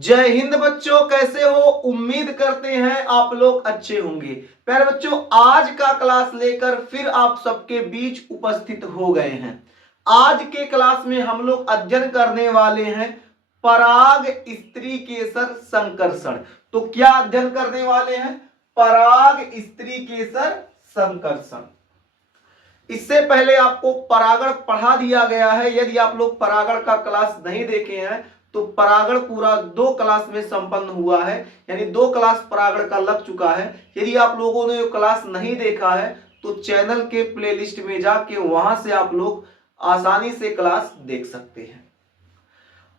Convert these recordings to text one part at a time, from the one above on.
जय हिंद बच्चों, कैसे हो? उम्मीद करते हैं आप लोग अच्छे होंगे। प्यारे बच्चों, आज का क्लास लेकर फिर आप सबके बीच उपस्थित हो गए हैं। आज के क्लास में हम लोग अध्ययन करने वाले हैं पराग स्त्री केसर संकर्षण। तो क्या अध्ययन करने वाले हैं? पराग स्त्री केसर संकर्षण। इससे पहले आपको परागण पढ़ा दिया गया है। यदि आप लोग परागण का क्लास नहीं देखे हैं तो परागण पूरा 2 क्लास में संपन्न हुआ है, यानी 2 क्लास परागण का लग चुका है। यदि आप लोगों ने क्लास नहीं देखा है तो चैनल के प्लेलिस्ट में जाके वहां से आप लोग आसानी से क्लास देख सकते हैं।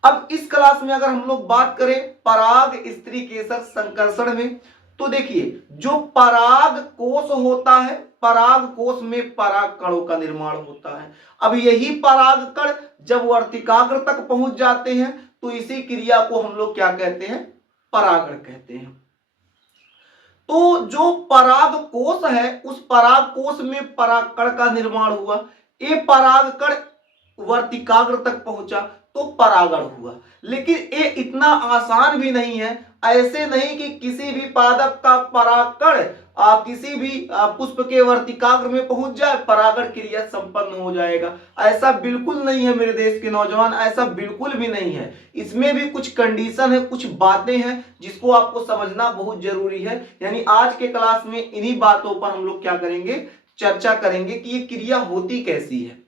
अब इस क्लास में अगर हम लोग बात करें पराग स्त्री केसर संकर्षण में, तो देखिए जो पराग कोश होता है, पराग कोश में पराग कणों का निर्माण होता है। अब यही पराग कण जब वर्तिकाग्र तक पहुंच जाते हैं तो इसी क्रिया को हम लोग क्या कहते हैं? परागण कहते हैं। तो जो पराग कोश है उस पराग कोश में पराग कण का निर्माण हुआ। ये पराग कण वर्तिकाग्र तक पहुंचा तो परागण हुआ। लेकिन ये इतना आसान भी नहीं है। ऐसे नहीं कि किसी भी पादप का परागकण किसी भी पुष्प के वर्तिकाग्र में पहुंच जाए, परागण क्रिया संपन्न हो जाएगा। ऐसा बिल्कुल नहीं है मेरे देश के नौजवान, ऐसा बिल्कुल भी नहीं है। इसमें भी कुछ कंडीशन है, कुछ बातें हैं जिसको आपको समझना बहुत जरूरी है। यानी आज के क्लास में इन्हीं बातों पर हम लोग क्या करेंगे? चर्चा करेंगे कि ये क्रिया होती कैसी है।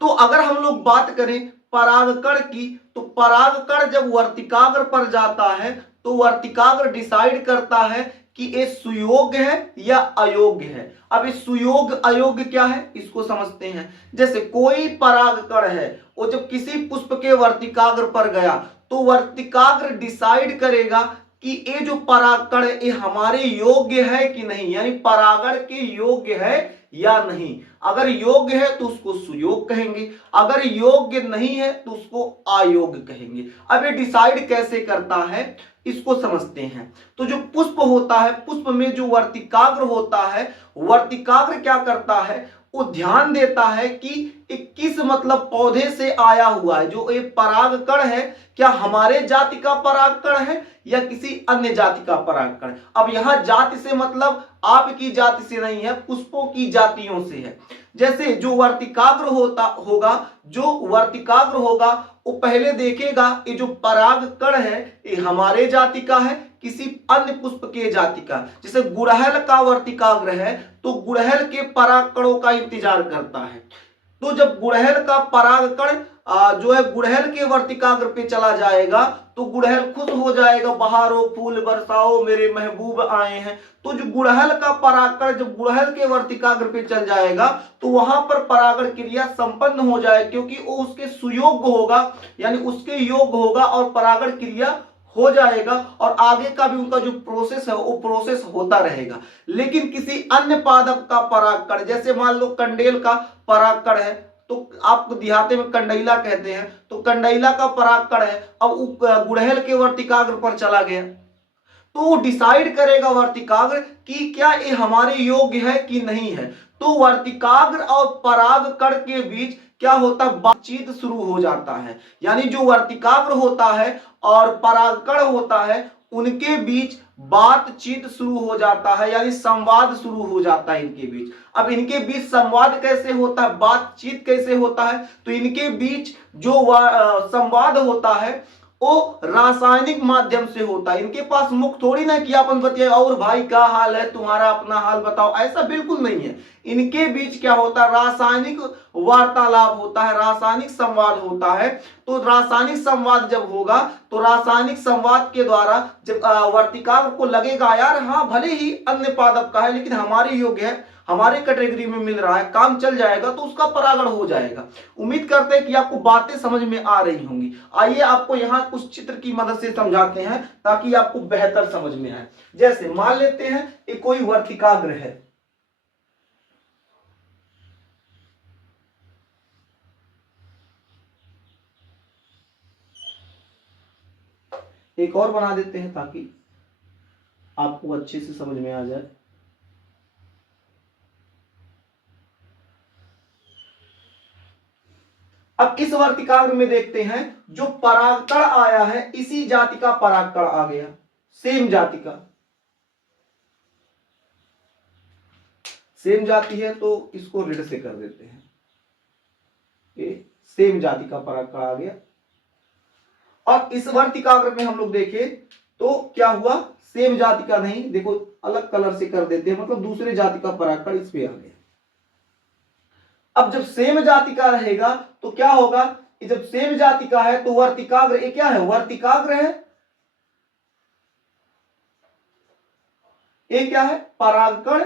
तो अगर हम लोग बात करें परागकण की, तो परागकण जब वर्तिकाग्र पर जाता है तो वर्तिकाग्र डिसाइड करता है कि ये सुयोग्य है या अयोग्य है। अब इस सुयोग्य अयोग्य क्या है इसको समझते हैं। जैसे कोई परागकण है, वो जब किसी पुष्प के वर्तिकाग्र पर गया तो वर्तिकाग्र डिसाइड करेगा कि ये जो परागकण है ये हमारे योग्य है कि नहीं, यानी परागण के योग्य है या नहीं। अगर योग्य है तो उसको सुयोग कहेंगे, अगर योग्य नहीं है तो उसको अयोग्य कहेंगे। अब ये डिसाइड कैसे करता है इसको समझते हैं। तो जो पुष्प होता है, पुष्प में जो वर्तिकाग्र होता है, वर्तिकाग्र क्या करता है? वो ध्यान देता है कि किस मतलब पौधे से आया हुआ है। जो ये परागकण है क्या हमारे जाति का परागकण है या किसी अन्य जाति का परागकण? अब यहां जाति से मतलब आपकी जाति से नहीं है, पुष्पों की जातियों से है। जैसे जो वर्तिकाग्र होगा वो पहले देखेगा ये जो परागकण है ये हमारे जाति का है किसी अन्य पुष्प के जाति का। जैसे गुड़हल का वर्तिकाग्र है तो गुड़हल के परागकणों का इंतजार करता है। तो जब गुड़हल का परागकण जो है गुड़हल के वर्तिकाग्र पे चला जाएगा तो गुड़हल खुश हो जाएगा, बहारो फूल बरसाओ मेरे महबूब आए हैं। तो जो गुड़हल का परागकण जब गुड़हल के वर्तिकाग्र पे चल जाएगा तो वहां पर परागण क्रिया संपन्न हो जाए, क्योंकि वो उसके सुयोग्य होगा, यानी उसके योग्य होगा और परागण क्रिया हो जाएगा और आगे का भी उनका जो प्रोसेस है वो प्रोसेस होता रहेगा। लेकिन किसी अन्य पादप का परागकण, जैसे मान लो कंडेल का परागकण है तो आप देहाते में कंडैला कहते हैं, तो कंडैला का परागकण है, अब गुड़हल के वर्तिकाग्र पर चला गया तो वो डिसाइड करेगा वर्तिकाग्र कि क्या ये हमारे योग्य है कि नहीं है। तो वर्तिकाग्र और परागकण के बीच क्या होता है? बातचीत शुरू हो जाता है। यानी जो वर्तिकाग्र होता है और परागकण होता है उनके बीच बातचीत शुरू हो जाता है, यानी संवाद शुरू हो जाता है इनके बीच। अब इनके बीच संवाद कैसे होता है, बातचीत कैसे होता है? तो इनके बीच जो संवाद होता है वो रासायनिक माध्यम से होता है। इनके पास मुख थोड़ी ना कि अपन बतियाए और भाई क्या हाल है तुम्हारा, अपना हाल बताओ, ऐसा बिल्कुल नहीं है। इनके बीच क्या होता है? रासायनिक वार्तालाप होता है, रासायनिक संवाद होता है। तो रासायनिक संवाद जब होगा तो रासायनिक संवाद के द्वारा जब वर्तिकाग्र को लगेगा यार हाँ भले ही अन्य पादप का है लेकिन हमारे योग्य है, हमारे कैटेगरी में मिल रहा है, काम चल जाएगा, तो उसका परागण हो जाएगा। उम्मीद करते हैं कि आपको बातें समझ में आ रही होंगी। आइए आपको यहाँ कुछ चित्र की मदद से समझाते हैं ताकि आपको बेहतर समझ में आए। जैसे मान लेते हैं कि कोई वर्तिकाग्र है, एक और बना देते हैं ताकि आपको अच्छे से समझ में आ जाए। अब इस वर्तिकाग्र में देखते हैं जो परागकण आया है इसी जाति का परागकण आ गया, सेम जाति का, सेम जाति है तो इसको ऋण से कर देते हैं, ये सेम जाति का परागकण आ गया। और इस वर्तिकाग्र में हम लोग देखें तो क्या हुआ, सेम जाति का नहीं, देखो अलग कलर से कर देते हैं, मतलब दूसरे जाति का परागकण इस पे आ गया। अब जब सेम जाति का रहेगा तो क्या होगा, जब सेम जाति का है तो वर्तिकाग्र ये क्या है, वर्तिकाग्र है, ये क्या है, परागकण।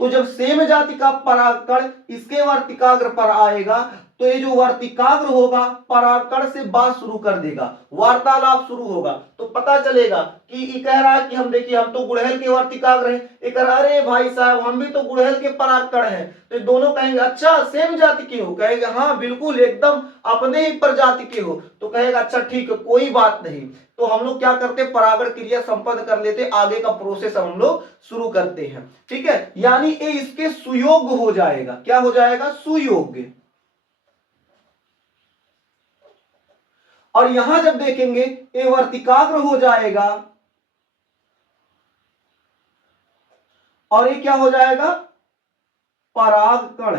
तो जब सेम जाति का परागकण इसके वर्तिकाग्र पर आएगा तो ये जो वर्तिकाग्र होगा परागकण से बात शुरू कर देगा, वार्तालाप शुरू होगा। तो पता चलेगा कि ये कह रहा है कि हम देखिए हम तो गुड़हल के वर्तिकाग्र हैं, ये कह रहा है अरे भाई साहब हम भी तो गुड़हल के परागकण हैं। तो दोनों कहेंगे अच्छा सेम जाति के हो, कहेंगे हाँ बिल्कुल एकदम अपने ही प्रजाति के हो। तो कहेगा अच्छा ठीक है कोई बात नहीं। तो हम लोग क्या करते, परागण क्रिया संपन्न कर लेते, आगे का प्रोसेस हम लोग शुरू करते हैं। ठीक है, यानी ये इसके सुयोग्य हो जाएगा, क्या हो जाएगा, सुयोग्य। और यहां जब देखेंगे ये वर्तिकाग्र हो जाएगा और ये क्या हो जाएगा, परागकण।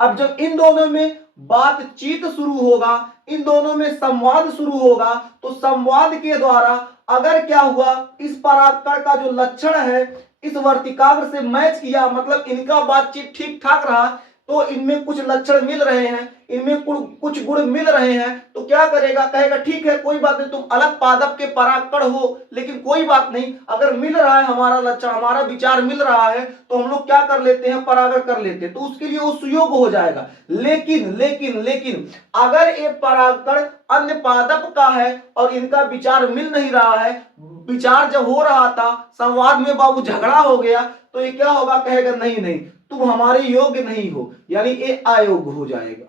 अब जब इन दोनों में बातचीत शुरू होगा, इन दोनों में संवाद शुरू होगा, तो संवाद के द्वारा अगर क्या हुआ, इस परागकण का जो लक्षण है इस वर्तिकाग्र से मैच किया, मतलब इनका बातचीत ठीक ठाक रहा, तो इनमें कुछ लक्षण मिल रहे हैं, इनमें कुछ गुण मिल रहे हैं, तो क्या करेगा, कहेगा ठीक है कोई बात नहीं, तुम अलग पादप के परागकण हो लेकिन कोई बात नहीं, अगर मिल रहा है हमारा लक्षण, हमारा विचार मिल रहा है तो हम लोग क्या कर लेते हैं, परागण कर लेते हैं, तो उसके लिए वो सुयोग हो जाएगा। लेकिन लेकिन लेकिन अगर ये परागकण अन्य पादप का है और इनका विचार मिल नहीं रहा है, विचार जब हो रहा था संवाद में बाबू झगड़ा हो गया, तो ये क्या होगा, कहेगा नहीं नहीं तुम हमारे योग्य नहीं हो, यानी ये अयोग्य हो जाएगा।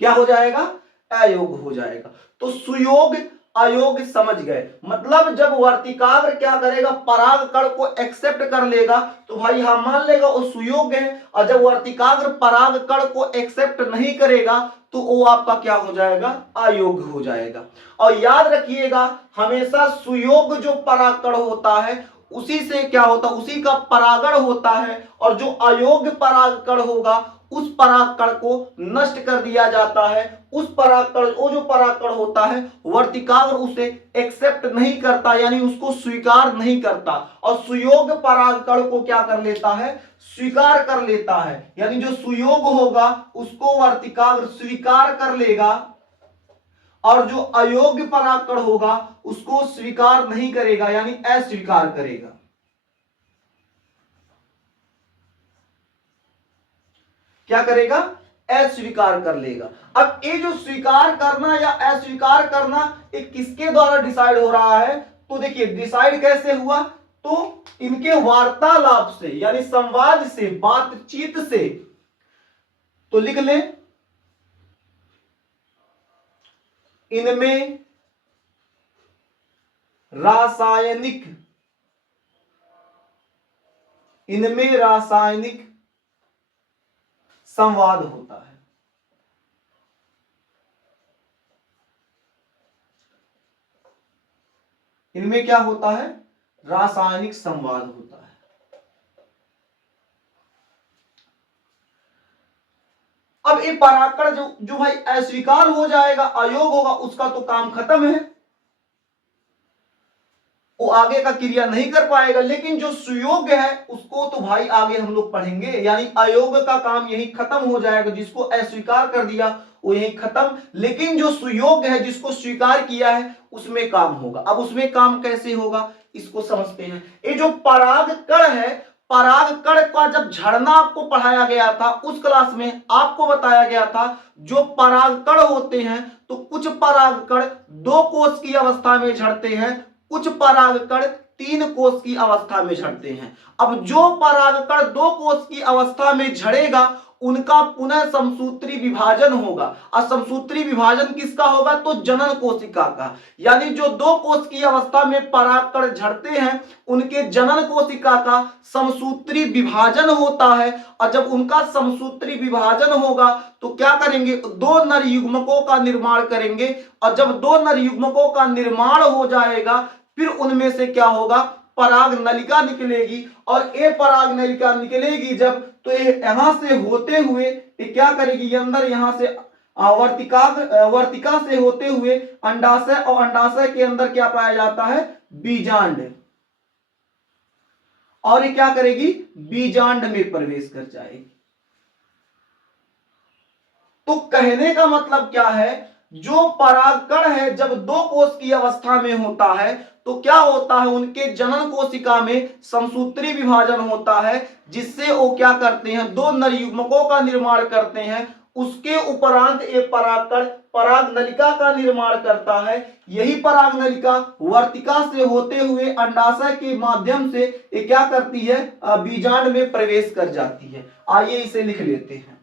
क्या हो जाएगा, अयोग्य हो जाएगा। तो सुयोग अयोग्य समझ गए, मतलब जब वर्तिकाग्र क्या करेगा, परागकण को एक्सेप्ट कर लेगा तो भाई हाँ मान लेगा वो सुयोग्य है, और जब वर्तिकाग्र परागकण को एक्सेप्ट नहीं करेगा तो वो आपका क्या हो जाएगा, अयोग्य हो जाएगा। और याद रखिएगा हमेशा सुयोग्य जो परागकण होता है उसी से क्या होता, उसी का परागण होता है, और जो अयोग्य परागकण होगा उस परागकण को नष्ट कर दिया जाता है। उस परागकण, वो जो परागकण होता है वर्तिकाग्र उसे एक्सेप्ट नहीं करता, यानी उसको स्वीकार नहीं करता, और सुयोग्य परागकण को क्या कर लेता है, स्वीकार कर लेता है। यानी जो सुयोग होगा उसको वर्तिकाग्र स्वीकार कर लेगा, और जो अयोग्य परागकण होगा उसको स्वीकार नहीं करेगा, यानी अस्वीकार करेगा। क्या करेगा, अस्वीकार कर लेगा। अब ये जो स्वीकार करना या अस्वीकार करना ये किसके द्वारा डिसाइड हो रहा है, तो देखिए डिसाइड कैसे हुआ, तो इनके वार्तालाप से, यानी संवाद से, बातचीत से। तो लिख लें इनमें रासायनिक संवाद होता है। इनमें क्या होता है, रासायनिक संवाद होता है। अब ये परागकण जो भाई अस्वीकार हो जाएगा, अयोग्य होगा, उसका तो काम खत्म है, वो आगे का क्रिया नहीं कर पाएगा। लेकिन जो सुयोग्य है उसको तो भाई आगे हम लोग पढ़ेंगे, यानी अयोग्य का काम यही खत्म हो जाएगा, जिसको अस्वीकार कर दिया वो यही खत्म। लेकिन जो सुयोग्य है, जिसको स्वीकार किया है, उसमें काम होगा। अब उसमें काम कैसे होगा इसको समझते हैं। ये जो परागकण है, परागकण का जब झड़ना आपको पढ़ाया गया था उस क्लास में आपको बताया गया था जो परागकण होते हैं तो कुछ परागकण 2 कोष की अवस्था में झड़ते हैं, कुछ परागकण 3 कोष की अवस्था में झड़ते हैं। अब जो परागकण 2 कोष की अवस्था में झड़ेगा उनका पुनः समसूत्री विभाजन होगा। और समसूत्री विभाजन किसका होगा? तो जनन कोशिका का। यानी जो दो कोश की अवस्था में परागकण झड़ते हैं उनके जनन कोशिका का समसूत्री विभाजन होता है। और जब उनका समसूत्री विभाजन होगा तो क्या करेंगे? दो नर युग्मकों का निर्माण करेंगे। और जब दो नर युग्मकों का निर्माण हो जाएगा फिर उनमें से क्या होगा? पराग नलिका निकलेगी। और ये पराग नलिका निकलेगी जब, तो ये यहां से होते हुए ये क्या करेगी? अंदर यहां से वर्तिका से होते हुए अंडाशय, और अंडाशय के अंदर क्या पाया जाता है? बीजांड। और ये क्या करेगी? बीजांड में प्रवेश कर जाएगी। तो कहने का मतलब क्या है? जो परागकण है जब दो कोश की अवस्था में होता है तो क्या होता है? उनके जनन कोशिका में समसूत्री विभाजन होता है, जिससे वो क्या करते हैं? दो नर युग्मकों का निर्माण करते हैं। उसके उपरांत ये परागकण पराग नलिका का निर्माण करता है। यही पराग नलिका वर्तिका से होते हुए अंडाशय के माध्यम से ये क्या करती है? बीजांड में प्रवेश कर जाती है। आइए इसे लिख लेते हैं।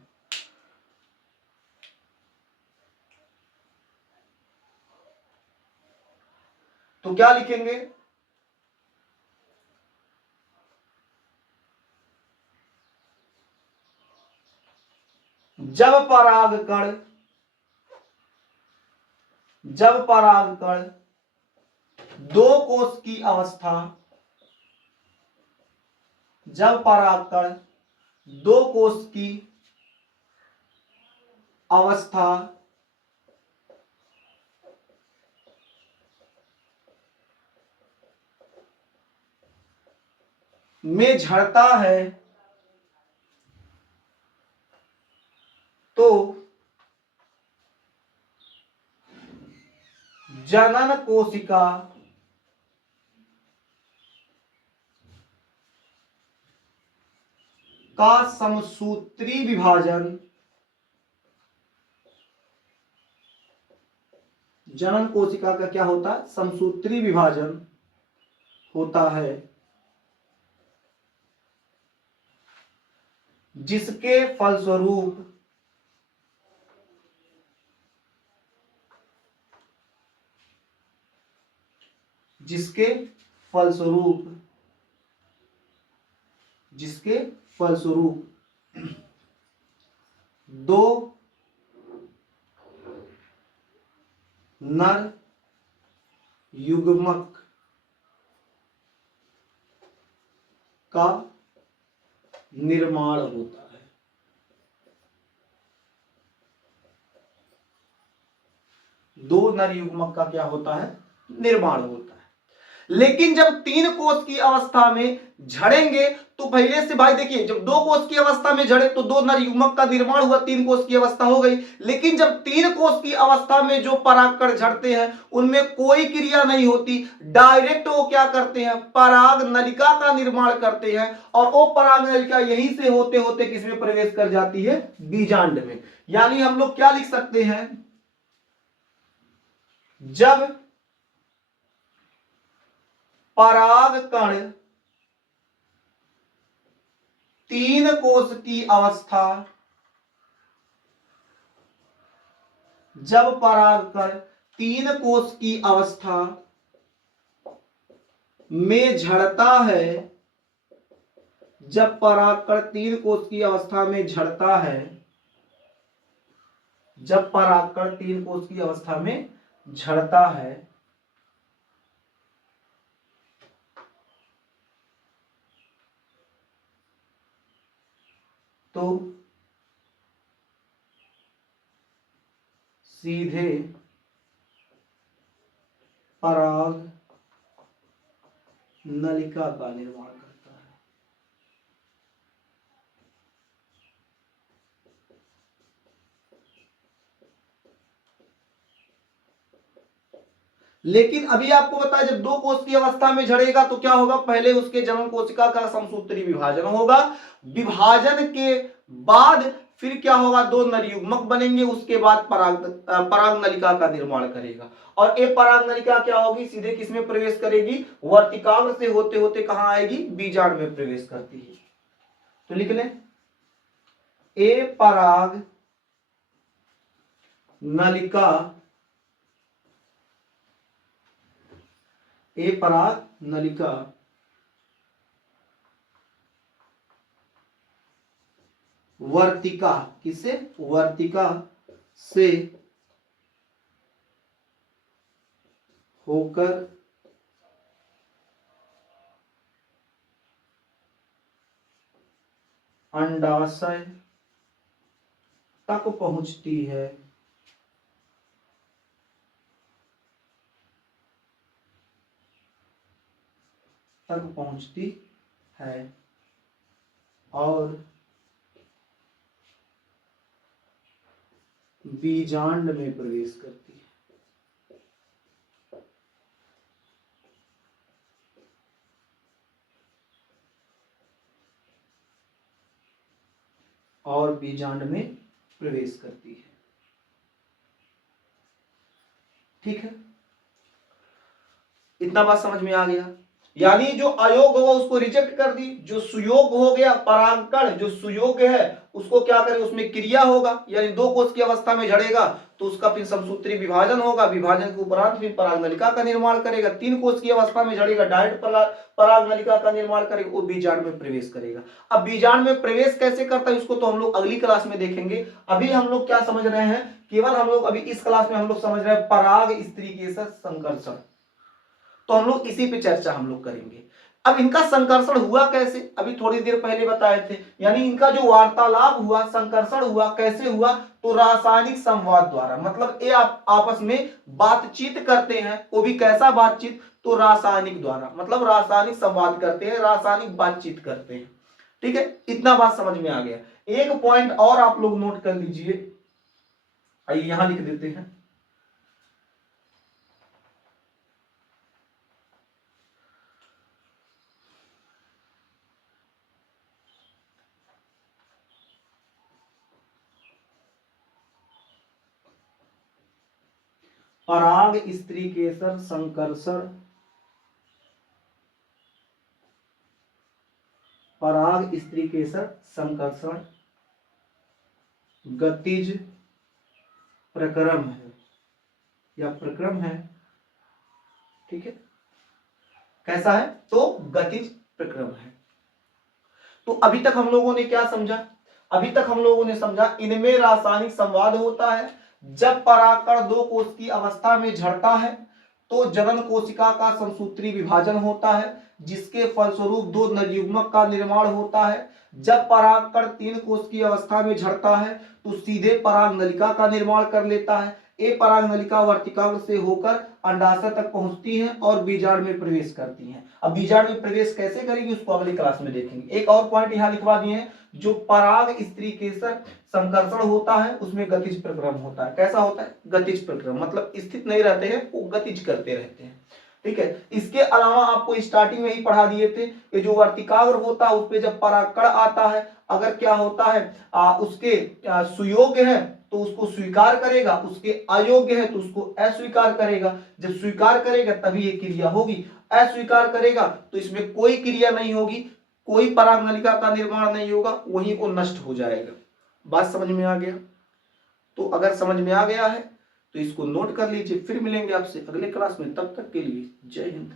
तो क्या लिखेंगे? जब परागकण दो कोश की अवस्था, जब परागकण दो कोश की अवस्था में झड़ता है तो जनन कोशिका का समसूत्री विभाजन, जनन कोशिका का क्या होता है? समसूत्री विभाजन होता है, जिसके फलस्वरूप जिसके फलस्वरूप दो नर युग्मक का निर्माण होता है। दो नर युग्मक का क्या होता है? निर्माण होता है। लेकिन जब तीन कोश की अवस्था में झड़ेंगे तो पहले से भाई देखिए, जब दो कोश की अवस्था में झड़े तो दो नर युग्मक का निर्माण हुआ, तीन कोश की अवस्था हो गई। लेकिन जब तीन कोश की अवस्था में जो परागकण झड़ते हैं उनमें कोई क्रिया नहीं होती, डायरेक्ट वो क्या करते हैं? पराग नलिका का निर्माण करते हैं। और वो पराग नलिका यहीं से होते होते किसमें प्रवेश कर जाती है? बीजांड में। यानी हम लोग क्या लिख सकते हैं? जब परागकण तीन कोश की अवस्था, जब परागकण तीन कोश की अवस्था में झड़ता है, जब परागकण तीन कोश की अवस्था में झड़ता है, जब परागकण तीन कोश की अवस्था में झड़ता है तो सीधे पराग नलिका का निर्माण करता है। लेकिन अभी आपको बताया जब दो कोश की अवस्था में झड़ेगा तो क्या होगा? पहले उसके जनन कोशिका का समसूत्री विभाजन होगा। विभाजन के बाद फिर क्या होगा? दो नर युग्मक बनेंगे, उसके बाद पराग नलिका का निर्माण करेगा। और ये पराग नलिका क्या होगी? सीधे किसमें प्रवेश करेगी? वर्तिकाग्र से होते होते कहां आएगी? बीजांड में प्रवेश करती है। तो लिख लें, ए पराग नलिका, ए पराग नलिका वर्तिका, किसे? वर्तिका से होकर अंडाशय तक पहुंचती है, और बीजांड में प्रवेश करती है। और बीजांड में प्रवेश करती है। ठीक है, इतना बात समझ में आ गया। यानी जो अयोग होगा उसको रिजेक्ट कर दी, जो सुयोग हो गया परागकण जो सुयोग्य है उसको क्या करें, उसमें क्रिया होगा, यानी 2 कोष की अवस्था में झड़ेगा तो उसका फिर समसूत्री विभाजन होगा, विभाजन के उपरांत फिर पराग नलिका का निर्माण करेगा। 3 कोष की अवस्था में झड़ेगा, डायरेक्ट पराग नलिका का निर्माण करेगा, वो बीजांड में प्रवेश करेगा। अब बीजांड में प्रवेश कैसे करता है उसको तो हम लोग अगली क्लास में देखेंगे। अभी हम लोग क्या समझ रहे हैं, केवल हम लोग अभी इस क्लास में हम लोग समझ रहे हैं पराग स्त्रीकेसर संकर्षण, तो हम लोग इसी पे चर्चा हम लोग करेंगे। अब इनका संकर्षण हुआ कैसे, अभी थोड़ी देर पहले बताए थे, यानी इनका जो वार्तालाप हुआ, संकर्षण हुआ, कैसे हुआ, तो रासायनिक संवाद द्वारा। मतलब ये आपस में बातचीत करते हैं, वो भी कैसा बातचीत, तो रासायनिक द्वारा, मतलब रासायनिक संवाद करते हैं, रासायनिक बातचीत करते हैं। ठीक है, इतना बात समझ में आ गया। एक पॉइंट और आप लोग नोट कर लीजिए, आइए यहां लिख देते हैं। पराग स्त्रीकेसर संकर्षण, पराग स्त्रीकेसर संकर्षण गतिज प्रक्रम है या प्रक्रम है। ठीक है, कैसा है, तो गतिज प्रक्रम है। तो अभी तक हम लोगों ने क्या समझा, अभी तक हम लोगों ने समझा इनमें रासायनिक संवाद होता है। जब परागकण 2 कोष की अवस्था में झड़ता है तो जनन कोशिका का समसूत्री विभाजन होता है, जिसके फलस्वरूप 2 नरयुग्मक का निर्माण होता है। जब परागकण 3 कोष की अवस्था में झड़ता है तो सीधे पराग नलिका का निर्माण कर लेता है। ए पराग नलिका वर्तिकाग्र से होकर अंडाशय तक पहुंचती है और बीजांड में प्रवेश करती हैं। अब बीजांड में प्रवेश कैसे करेगी उसको अगली क्लास में देखेंगे। एक और पॉइंट यहां लिखवा दिए हैं, जो पराग स्त्रीकेसर संकर्षण होता है उसमें गतिज प्रक्रम होता है। कैसा होता है, गतिज प्रक्रम, मतलब स्थित नहीं रहते हैं, वो गतिज करते रहते हैं। ठीक है, इसके अलावा आपको स्टार्टिंग में ही पढ़ा दिए थे, ये जो वर्तिकाग्र होता है उस पे जब परागकण आता है, अगर क्या होता है उसके सुयोग्य है तो उसको स्वीकार करेगा, उसके अयोग्य है तो उसको अस्वीकार करेगा। जब स्वीकार करेगा तभी ये क्रिया होगी, अस्वीकार करेगा तो इसमें कोई क्रिया नहीं होगी, कोई पराग नलिका का निर्माण नहीं होगा, वहीं वो नष्ट हो जाएगा। बात समझ में आ गया? तो अगर समझ में आ गया है तो इसको नोट कर लीजिए। फिर मिलेंगे आपसे अगले क्लास में, तब तक के लिए जय हिंद।